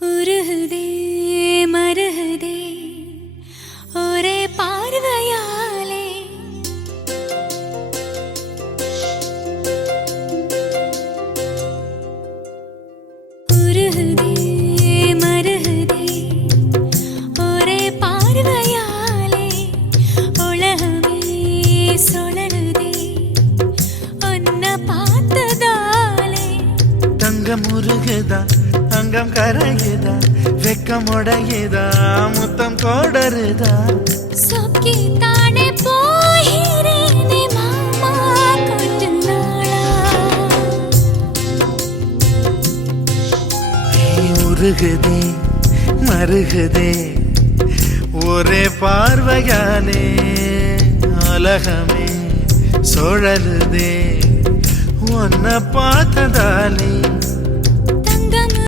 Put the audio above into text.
உருகுதே மருகுதே ஒரே பார்வையாலே உருகுதே மருகுதே ஒரே பார்வையாலே உலகமே சுழலுதே உன்னை பார்த்ததாலே தங்கம் உருகுதா அங்கம் கரையுதா வெக்கம் உடையுதா முத்தம் கோடருதா சொக்கி தானே போகிறேனே மாமா கொஞ்ச நாளா உருகுதே மருகுதே ஒரே பார்வையாலே உலகமே சுழலுதே உன்னை பார்த்ததாலே